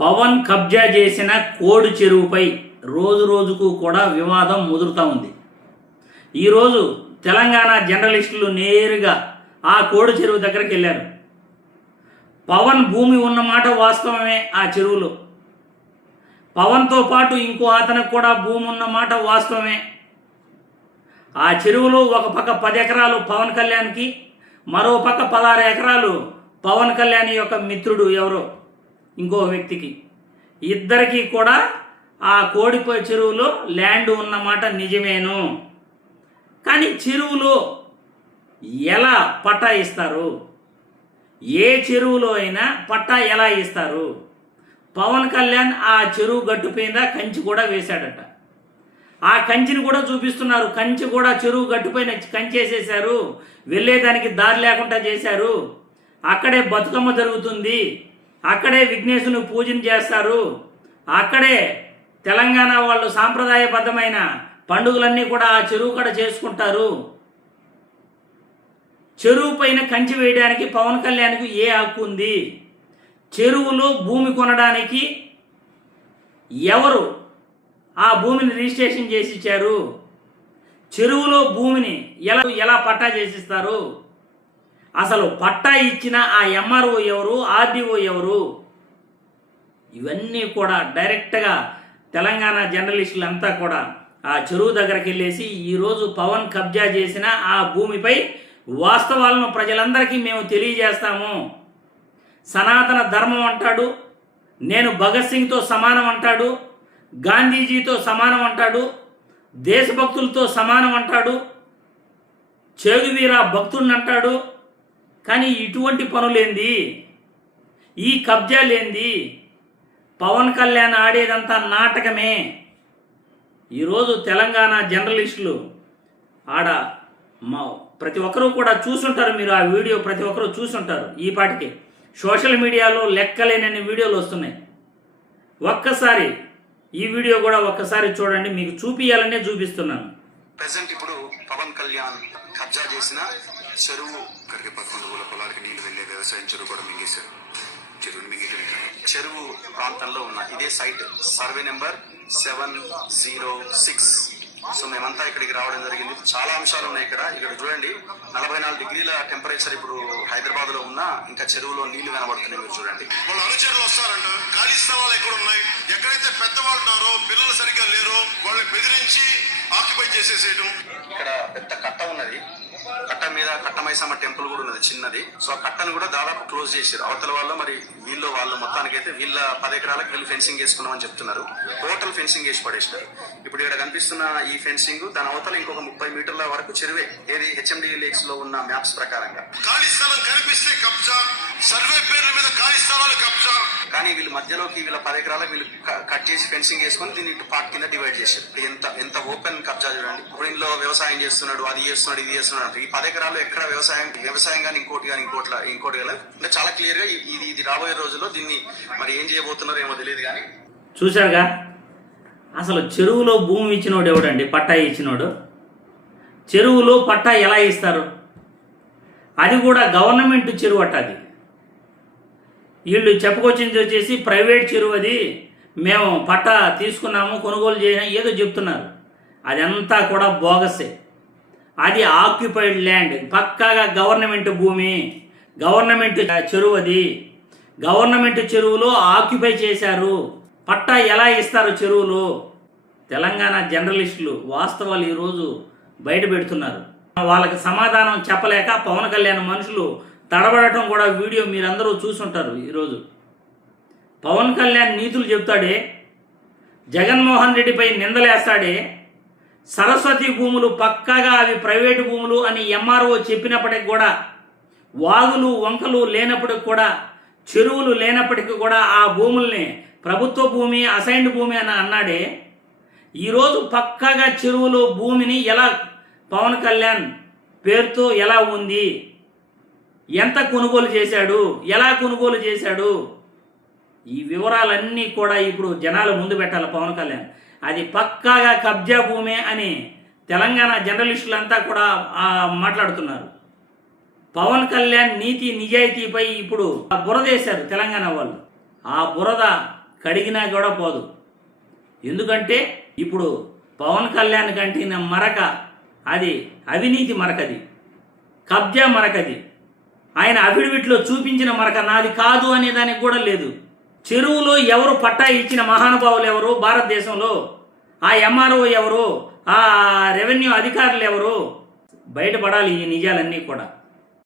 పవన్ కబ్జా చేసిన కోడి చెరువుపై రోజు రోజుకు కూడా వివాదం ముదురుతూ ఉంది. ఈరోజు తెలంగాణ జర్నలిస్టులు నేరుగా ఆ కోడి చెరువు దగ్గరికి వెళ్ళారు. పవన్ భూమి ఉన్నమాట వాస్తవమే. ఆ చెరువులో పవన్తో పాటు ఇంకో అతనికి కూడా భూమి ఉన్నమాట వాస్తవమే. ఆ చెరువులో ఒక పక్క 10 ఎకరాలు పవన్ కళ్యాణ్కి, మరో పక్క 16 ఎకరాలు పవన్ కళ్యాణ్ యొక్క మిత్రుడు ఎవరో ఇంకో వ్యక్తికి. ఇద్దరికీ కూడా ఆ కోడిపై చెరువులో ల్యాండ్ ఉన్నమాట నిజమేను. కానీ చెరువులో ఎలా పట్టా ఇస్తారు? ఏ చెరువులో అయినా పట్టా ఎలా ఇస్తారు? పవన్ కళ్యాణ్ ఆ చెరువు గట్టు పైన కంచి కూడా వేశాడట. ఆ కంచిని కూడా చూపిస్తున్నారు. కంచి కూడా చెరువు గట్టుపైన కంచేసేశారు, వెళ్ళేదానికి దారి లేకుండా చేశారు. అక్కడే బతుకమ్మ జరుగుతుంది, అక్కడే విఘ్నేశుని పూజన చేస్తారు, అక్కడే తెలంగాణ వాళ్ళు సాంప్రదాయబద్ధమైన పండుగలన్నీ కూడా ఆ చెరువు కూడా చేసుకుంటారు. చెరువు పైన కంచి వేయడానికి పవన్ కళ్యాణ్కి ఏ హక్కు ఉంది? చెరువులో భూమి కొనడానికి ఎవరు ఆ భూమిని రిజిస్ట్రేషన్ చేసి ఇచ్చారు? చెరువులో భూమిని ఎలా పట్టా చేసిస్తారు? అసలు పట్టా ఇచ్చిన ఆ ఎంఆర్ఓ ఎవరు? ఆర్డీఓ ఎవరు? ఇవన్నీ కూడా డైరెక్ట్గా తెలంగాణ జర్నలిస్టులంతా కూడా ఆ చెరువు దగ్గరికి వెళ్ళేసి ఈరోజు పవన్ కబ్జా చేసిన ఆ భూమిపై వాస్తవాలను ప్రజలందరికీ మేము తెలియజేస్తాము. సనాతన ధర్మం అంటాడు, నేను భగత్ సింగ్తో సమానం అంటాడు, గాంధీజీతో సమానం అంటాడు, దేశభక్తులతో సమానం అంటాడు, చేగువీరా భక్తుడిని అంటాడు. కానీ ఇటువంటి పనులేంది? ఈ కబ్జాలేంది? పవన్ కళ్యాణ్ ఆడేదంతా నాటకమే. ఈరోజు తెలంగాణ జర్నలిస్టులు ప్రతి ఒక్కరూ కూడా చూసుంటారు. మీరు ఆ వీడియో ప్రతి ఒక్కరూ చూసుంటారు. ఈ పాటికి సోషల్ మీడియాలో లెక్కలేనన్ని వీడియోలు వస్తున్నాయి. ఒక్కసారి ఈ వీడియో కూడా ఒక్కసారి చూడండి, మీకు చూపియాలనే చూపిస్తున్నాను. ప్రెసెంట్ ఇప్పుడు పవన్ కళ్యాణ్ కబ్జా చేసిన చెరువు ఇక్కడికి 11 ఊళ్ళ పొలాలకి నీళ్లు వెళ్లే వ్యవసాయం చెరువు కూడా మింగేశారు. చెరువు ప్రాంతంలో ఉన్న ఇదే సైట్ సర్వే నెంబర్ 706. సో మేమంతా ఇక్కడికి రావడం జరిగింది. చాలా అంశాలు ఉన్నాయి ఇక్కడ చూడండి. 44 డిగ్రీల టెంపరేచర్ ఇప్పుడు హైదరాబాద్ లో ఉన్నా ఇంకా చెరువులో నీళ్లు కనబడుతున్నాయి. మీరు చూడండి, వాళ్ళ అనుచరులు వస్తారంట. ఖాళీ స్థలాలు ఎక్కడ ఉన్నాయి, ఎక్కడైతే పెద్దవాళ్ళు ఉన్నారో, పిల్లలు సరిగ్గా లేరో వాళ్ళని బెదిరించి ఆక్యుపై చేసేసేయడం. ఇక్కడ పెద్ద కట్ట ఉన్నది. కట్ట మీద కట్టమైసమ్మ టెంపుల్ కూడా ఉన్నది చిన్నది. సో ఆ కట్టను కూడా దాదాపు క్లోజ్ చేశారు. అవతల వాళ్ళు మరి వాళ్ళు మొత్తానికైతే వీళ్ళ 10 ఎకరాలకు వీళ్ళు ఫెన్సింగ్ వేసుకున్నామని చెప్తున్నారు. టోటల్ ఫెన్సింగ్ వేసి పడేస్తారు. ఇప్పుడు ఇక్కడ కనిపిస్తున్న ఈ ఫెన్సింగ్ దాని అవతల ఇంకొక 30 మీటర్ల వరకు చెరువే. ఏది హెచ్ఎండి లేక్స్ లో ఉన్న మ్యాప్స్ ప్రకారంగా ఖాళీ స్థలం కనిపిస్తే కబ్జా, సర్వే పేర్ల మీద ఖాళీ స్థలాలు కబ్జా. కానీ వీళ్ళు మధ్యలోకి వీళ్ళ 10 ఎకరాలకు వీళ్ళు కట్ చేసి ఫెన్సింగ్ వేసుకొని దీన్ని పార్ట్ కింద డివైడ్ చేశారు. ఎంత ఓపెన్ కబ్జా చూడండి. ఇప్పుడు ఇంట్లో వ్యవసాయం చేస్తున్నాడు, అది చేస్తున్నాడు, ఇది చేస్తున్నాడు. ఈ 10 ఎకరాలు ఎక్కడ వ్యవసాయం కానీ ఇంకోటి అంటే చాలా క్లియర్ గా ఇది రాబోయే రోజుల్లో దీన్ని మరి ఏం చేయబోతున్నారో ఏమో తెలియదు. కానీ చూశారుగా, అసలు చెరువులో భూమి ఇచ్చినోడు ఎవడండి? పట్టా ఇచ్చినోడు. చెరువులో పట్టా ఎలా ఇస్తారు? అది కూడా గవర్నమెంట్ చెరువు అట్ట. అది వీళ్ళు చెప్పుకొచ్చింది వచ్చేసి ప్రైవేట్ చెరువు. అది మేము పట్టా తీసుకున్నాము, కొనుగోలు చేయడం ఏదో చెప్తున్నారు. అదంతా కూడా బోగసే. అది ఆక్యుపైడ్ ల్యాండ్, పక్కాగా గవర్నమెంట్ భూమి, గవర్నమెంట్ చెరువు. అది గవర్నమెంట్ చెరువులో ఆక్యుపై చేశారు. పట్టా ఎలా ఇస్తారు చెరువులో? తెలంగాణ జర్నలిస్టులు వాస్తవాలు ఈరోజు బయట పెడుతున్నారు. వాళ్ళకి సమాధానం చెప్పలేక పవన్ కళ్యాణ్ మనుషులు తడబడటం కూడా వీడియో మీరందరూ చూసుంటారు. ఈరోజు పవన్ కళ్యాణ్ నీతులు చెప్తాడే, జగన్మోహన్ రెడ్డిపై నిందలేస్తాడే, సరస్వతి భూములు పక్కాగా అవి ప్రైవేటు భూములు అని ఎంఆర్ఓ చెప్పినప్పటికి కూడా, వాగులు వంకలు లేనప్పటికి కూడా, చెరువులు లేనప్పటికీ కూడా ఆ భూముల్ని ప్రభుత్వ భూమి, అసైన్డ్ భూమి అని అన్నాడే. ఈరోజు పక్కాగా చెరువులో భూమిని ఎలా పవన్ కళ్యాణ్ పేరుతో ఎలా ఉంది, ఎంత కొనుగోలు చేశాడు, ఎలా కొనుగోలు చేశాడు, ఈ వివరాలన్నీ కూడా ఇప్పుడు జనాల ముందు పెట్టాలి పవన్ కళ్యాణ్. అది పక్కాగా కబ్జా భూమే అని తెలంగాణ జర్నలిస్టులంతా కూడా మాట్లాడుతున్నారు. పవన్ కళ్యాణ్ నీతి నిజాయితీపై ఇప్పుడు బురదేశారు తెలంగాణ వాళ్ళు. ఆ బురద కడిగినా కూడా పోదు. ఎందుకంటే ఇప్పుడు పవన్ కళ్యాణ్ కంటిన మరక అది అవినీతి మరకది, కబ్జా మరకది. ఆయన అఫిడవిట్లో చూపించిన మరక నాది కాదు అనే దానికి కూడా లేదు. చెరువులో ఎవరు పట్టా ఇచ్చిన మహానుభావులు ఎవరు భారతదేశంలో? ఆ ఎంఆర్ఓ ఎవరు? ఆ రెవెన్యూ అధికారులు ఎవరు? బయటపడాలి ఈ నిజాలన్నీ కూడా.